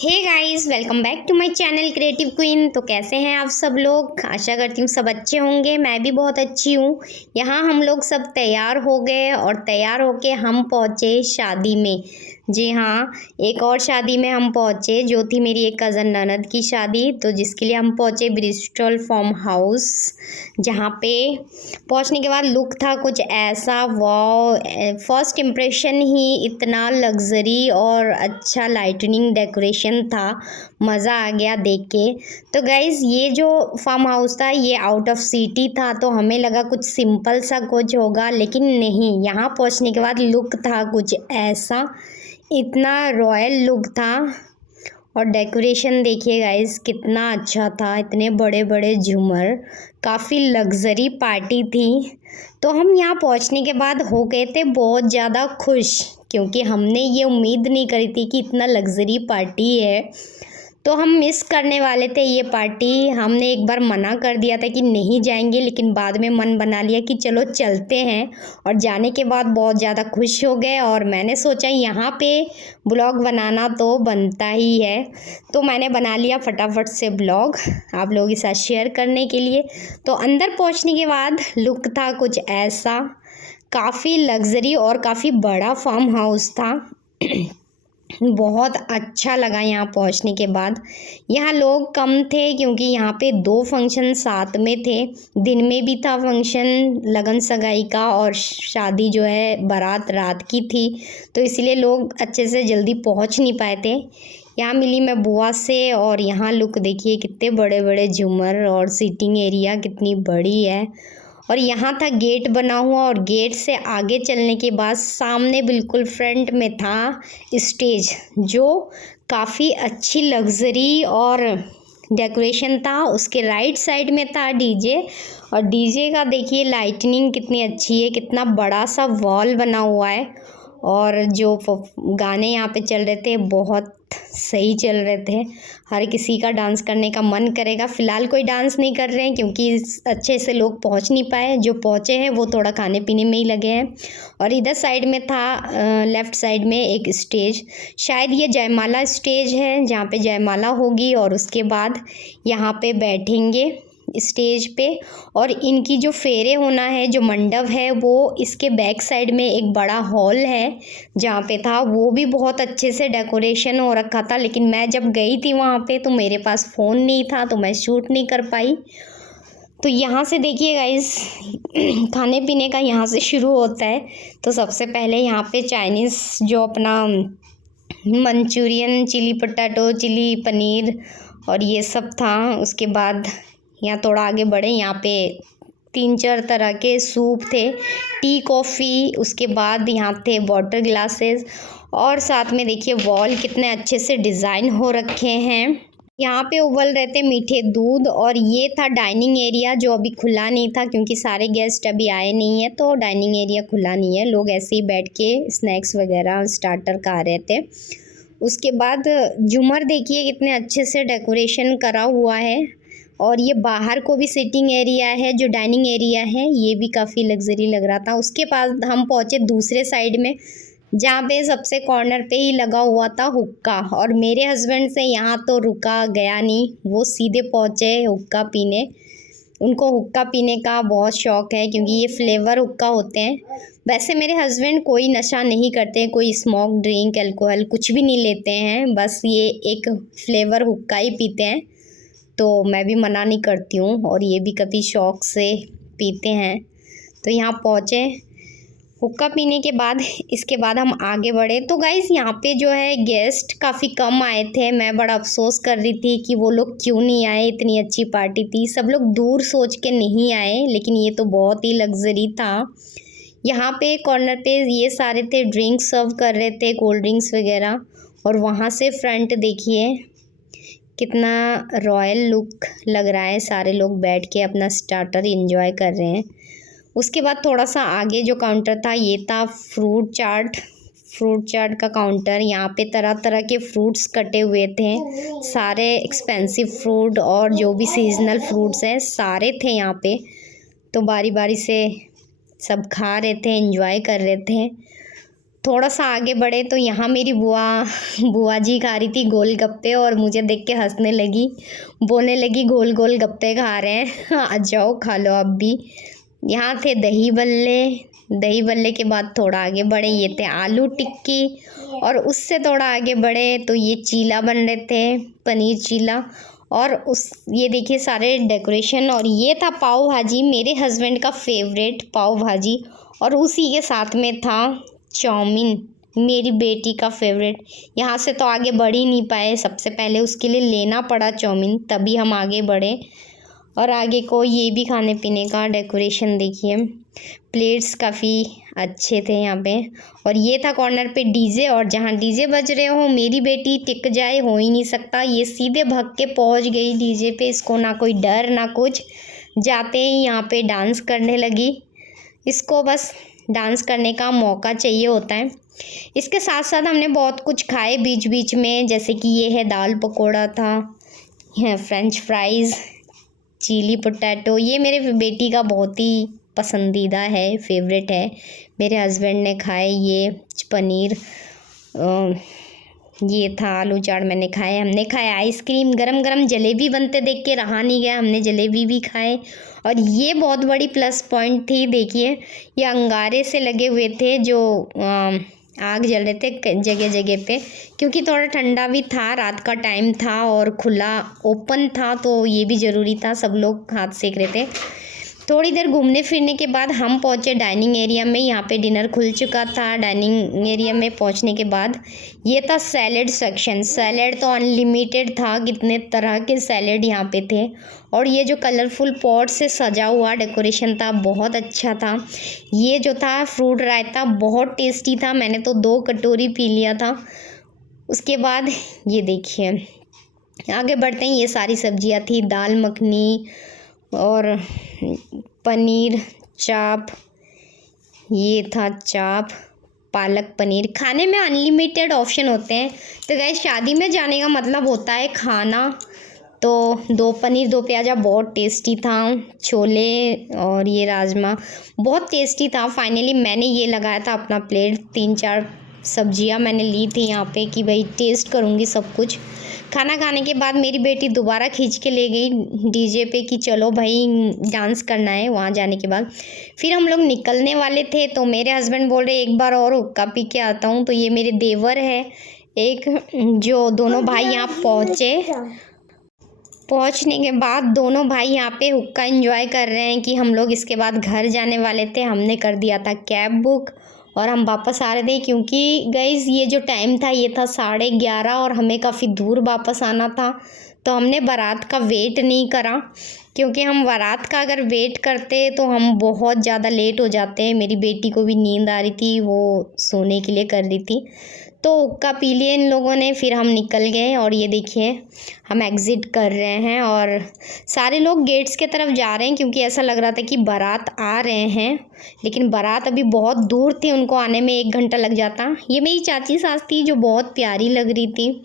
Hey guys, welcome back to my channel creative queen. तो कैसे हैं आप सब लोग? आशा करती हूँ सब अच्छे होंगे। मैं भी बहुत अच्छी हूँ। यहाँ हम लोग सब तैयार हो गए और तैयार होके हम पहुँचे शादी में। जी हाँ, एक और शादी में हम पहुँचे जो थी मेरी एक कज़न ननद की शादी, तो जिसके लिए हम पहुँचे ब्रिस्टल फार्म हाउस। जहाँ पे पहुँचने के बाद लुक था कुछ ऐसा, वाओ! फर्स्ट इम्प्रेशन ही इतना लग्जरी और अच्छा लाइटनिंग डेकोरेशन था, मज़ा आ गया देख के। तो गाइज़, ये जो फार्म हाउस था ये आउट ऑफ सिटी था, तो हमें लगा कुछ सिंपल सा कुछ होगा, लेकिन नहीं। यहाँ पहुँचने के बाद लुक था कुछ ऐसा, इतना रॉयल लुक था। और डेकोरेशन देखिए गाइस कितना अच्छा था, इतने बड़े बड़े झूमर, काफ़ी लग्जरी पार्टी थी। तो हम यहाँ पहुँचने के बाद हो गए थे बहुत ज़्यादा खुश, क्योंकि हमने ये उम्मीद नहीं करी थी कि इतना लग्जरी पार्टी है। तो हम मिस करने वाले थे ये पार्टी। हमने एक बार मना कर दिया था कि नहीं जाएंगे, लेकिन बाद में मन बना लिया कि चलो चलते हैं। और जाने के बाद बहुत ज़्यादा खुश हो गए और मैंने सोचा यहाँ पे ब्लॉग बनाना तो बनता ही है, तो मैंने बना लिया फटाफट से ब्लॉग आप लोगों के साथ शेयर करने के लिए। तो अंदर पहुँचने के बाद लुक था कुछ ऐसा, काफ़ी लग्जरी और काफ़ी बड़ा फार्म हाउस था। बहुत अच्छा लगा यहाँ पहुँचने के बाद। यहाँ लोग कम थे क्योंकि यहाँ पे 2 फंक्शन साथ में थे। दिन में भी था फंक्शन लगन सगाई का, और शादी जो है बारात रात की थी, तो इसलिए लोग अच्छे से जल्दी पहुँच नहीं पाए थे। यहाँ मिली मैं बुआ से, और यहाँ लुक देखिए कितने बड़े बड़े झूमर, और सीटिंग एरिया कितनी बड़ी है। और यहाँ था गेट बना हुआ, और गेट से आगे चलने के बाद सामने बिल्कुल फ्रंट में था स्टेज, जो काफ़ी अच्छी लग्जरी और डेकोरेशन था। उसके राइट साइड में था डीजे, और डीजे का देखिए लाइटनिंग कितनी अच्छी है, कितना बड़ा सा वॉल बना हुआ है। और जो गाने यहाँ पे चल रहे थे बहुत सही चल रहे थे, हर किसी का डांस करने का मन करेगा। फ़िलहाल कोई डांस नहीं कर रहे हैं क्योंकि अच्छे से लोग पहुंच नहीं पाए, जो पहुंचे हैं वो थोड़ा खाने पीने में ही लगे हैं। और इधर साइड में था लेफ़्ट साइड में एक स्टेज, शायद ये जयमाला स्टेज है जहाँ पे जयमाला होगी, और उसके बाद यहाँ पे बैठेंगे स्टेज पे। और इनकी जो फेरे होना है, जो मंडप है, वो इसके बैक साइड में एक बड़ा हॉल है जहाँ पे था, वो भी बहुत अच्छे से डेकोरेशन हो रखा था। लेकिन मैं जब गई थी वहाँ पे तो मेरे पास फ़ोन नहीं था, तो मैं शूट नहीं कर पाई। तो यहाँ से देखिए गाइस, खाने पीने का यहाँ से शुरू होता है। तो सबसे पहले यहाँ पे चाइनीज़ जो अपना Manchurian, chilli potato, chilli paneer और ये सब था। उसके बाद यहाँ थोड़ा आगे बढ़े, यहाँ पे 3-4 तरह के सूप थे, टी कॉफ़ी, उसके बाद यहाँ थे वाटर ग्लासेस, और साथ में देखिए वॉल कितने अच्छे से डिज़ाइन हो रखे हैं। यहाँ पे उबल रहे थे मीठे दूध। और ये था डाइनिंग एरिया जो अभी खुला नहीं था क्योंकि सारे गेस्ट अभी आए नहीं हैं, तो डाइनिंग एरिया खुला नहीं है। लोग ऐसे ही बैठ के स्नैक्स वगैरह स्टार्टर खा रहे थे। उसके बाद झूमर देखिए कितने अच्छे से डेकोरेशन करा हुआ है। और ये बाहर को भी सिटिंग एरिया है, जो डाइनिंग एरिया है ये भी काफ़ी लग्जरी लग रहा था। उसके पास हम पहुँचे दूसरे साइड में, जहाँ पे सबसे कॉर्नर पे ही लगा हुआ था हुक्का। और मेरे हस्बैंड से यहाँ तो रुका गया नहीं, वो सीधे पहुँचे हुक्का पीने। उनको हुक्का पीने का बहुत शौक़ है क्योंकि ये फ्लेवर हुक्का होते हैं। वैसे मेरे हस्बैंड कोई नशा नहीं करते, कोई स्मोक ड्रिंक अल्कोहल कुछ भी नहीं लेते हैं, बस ये एक फ्लेवर हुक्का ही पीते हैं। तो मैं भी मना नहीं करती हूँ, और ये भी कभी शौक़ से पीते हैं। तो यहाँ पहुँचे हुक्का पीने के बाद, इसके बाद हम आगे बढ़े। तो गाइज़, यहाँ पे जो है गेस्ट काफ़ी कम आए थे। मैं बड़ा अफसोस कर रही थी कि वो लोग क्यों नहीं आए, इतनी अच्छी पार्टी थी। सब लोग दूर सोच के नहीं आए, लेकिन ये तो बहुत ही लग्जरी था। यहाँ पे कॉर्नर पे ये सारे थे ड्रिंक्स सर्व कर रहे थे, कोल्ड ड्रिंक्स वगैरह। और वहाँ से फ्रंट देखिए कितना रॉयल लुक लग रहा है, सारे लोग बैठ के अपना स्टार्टर एंजॉय कर रहे हैं। उसके बाद थोड़ा सा आगे जो काउंटर था ये था फ्रूट चाट का काउंटर। यहाँ पे तरह तरह के फ्रूट्स कटे हुए थे, सारे एक्सपेंसिव फ्रूट और जो भी सीजनल फ्रूट्स हैं सारे थे यहाँ पे। तो बारी बारी से सब खा रहे थे, एंजॉय कर रहे थे। थोड़ा सा आगे बढ़े तो यहाँ मेरी बुआ जी खा रही थी गोलगप्पे और मुझे देख के हंसने लगी, बोलने लगी गोल गोल गप्पे खा रहे हैं आ जाओ खा लो अब भी। यहाँ थे दही बल्ले के बाद थोड़ा आगे बढ़े ये थे आलू टिक्की, और उससे थोड़ा आगे बढ़े तो ये चीला बन रहे थे, पनीर चीला। और ये देखिए सारे डेकोरेशन, और ये था पाव भाजी, मेरे हस्बैंड का फेवरेट पाव भाजी, और उसी के साथ में था चाउमीन, मेरी बेटी का फेवरेट। यहाँ से तो आगे बढ़ ही नहीं पाए, सबसे पहले उसके लिए लेना पड़ा चाउमीन, तभी हम आगे बढ़े। और आगे को ये भी खाने पीने का डेकोरेशन देखिए, प्लेट्स काफ़ी अच्छे थे यहाँ पे। और ये था कॉर्नर पे डीजे, और जहाँ डीजे बज रहे हो मेरी बेटी टिक जाए हो ही नहीं सकता, ये सीधे भाग के पहुँच गई डीजे पे, इसको ना कोई डर ना कुछ, जाते ही यहाँ पे डांस करने लगी। इसको बस डांस करने का मौका चाहिए होता है। इसके साथ साथ हमने बहुत कुछ खाए बीच बीच में, जैसे कि ये है दाल पकोड़ा था, है फ्रेंच फ्राइज़, चिली पोटैटो, ये मेरे बेटी का बहुत ही पसंदीदा है, फेवरेट है। मेरे हस्बैंड ने खाए ये पनीर, ये था आलू चाट मैंने खाए। हमने खाया आइसक्रीम, गरम गरम जलेबी बनते देख के रहा नहीं गया, हमने जलेबी भी खाए। और ये बहुत बड़ी प्लस पॉइंट थी, देखिए ये अंगारे से लगे हुए थे जो आग जल रहे थे जगह जगह पे, क्योंकि थोड़ा ठंडा भी था, रात का टाइम था और खुला ओपन था, तो ये भी ज़रूरी था, सब लोग हाथ सेक रहे थे। थोड़ी देर घूमने फिरने के बाद हम पहुँचे डाइनिंग एरिया में, यहाँ पे डिनर खुल चुका था। डाइनिंग एरिया में पहुँचने के बाद ये था सैलेड सेक्शन, सैलेड तो अनलिमिटेड था, कितने तरह के सैलेड यहाँ पे थे। और ये जो कलरफुल पॉट से सजा हुआ डेकोरेशन था बहुत अच्छा था। ये जो था फ्रूट रायता बहुत टेस्टी था, मैंने तो 2 कटोरी पी लिया था। उसके बाद ये देखिए आगे बढ़ते हैं, ये सारी सब्जियाँ थी, दाल मखनी और पनीर चाप, ये था चाप, पालक पनीर। खाने में अनलिमिटेड ऑप्शन होते हैं, तो गाइस शादी में जाने का मतलब होता है खाना। तो 2 पनीर 2 प्याज़ा बहुत टेस्टी था, छोले और ये राजमा बहुत टेस्टी था। फाइनली मैंने ये लगाया था अपना प्लेट, 3-4 सब्जियां मैंने ली थी यहाँ पे कि भाई टेस्ट करूँगी सब कुछ। खाना खाने के बाद मेरी बेटी दोबारा खींच के ले गई डीजे पे कि चलो भाई डांस करना है। वहाँ जाने के बाद फिर हम लोग निकलने वाले थे, तो मेरे हस्बैंड बोल रहे एक बार और हुक्का पी के आता हूँ। तो ये मेरे देवर है एक, जो दोनों भाई यहाँ पहुँचे। पहुँचने के बाद दोनों भाई यहाँ पे हुक्का एंजॉय कर रहे हैं कि हम लोग इसके बाद घर जाने वाले थे। हमने कर दिया था कैब बुक और हम वापस आ रहे थे, क्योंकि गाइस ये जो टाइम था ये था 11:30 और हमें काफ़ी दूर वापस आना था। तो हमने बारात का वेट नहीं करा, क्योंकि हम बारात का अगर वेट करते तो हम बहुत ज़्यादा लेट हो जाते। मेरी बेटी को भी नींद आ रही थी, वो सोने के लिए कर रही थी। तो हुक्का पी लिए इन लोगों ने, फिर हम निकल गए। और ये देखिए हम एग्ज़िट कर रहे हैं और सारे लोग गेट्स के तरफ जा रहे हैं, क्योंकि ऐसा लग रहा था कि बारात आ रहे हैं, लेकिन बारात अभी बहुत दूर थी, उनको आने में 1 घंटा लग जाता। ये मेरी चाची सास थी जो बहुत प्यारी लग रही थी।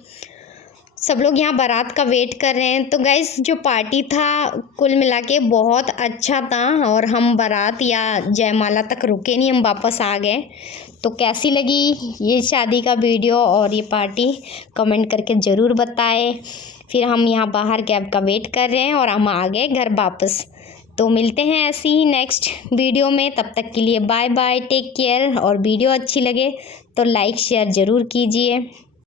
सब लोग यहाँ बारात का वेट कर रहे हैं। तो गाइस जो पार्टी था कुल मिला के बहुत अच्छा था, और हम बारात या जयमाला तक रुके नहीं, हम वापस आ गए। तो कैसी लगी ये शादी का वीडियो और ये पार्टी कमेंट करके ज़रूर बताएं। फिर हम यहाँ बाहर कैब का वेट कर रहे हैं और हम आ गए घर वापस। तो मिलते हैं ऐसी ही नेक्स्ट वीडियो में, तब तक के लिए बाय बाय, टेक केयर। और वीडियो अच्छी लगे तो लाइक शेयर ज़रूर कीजिए।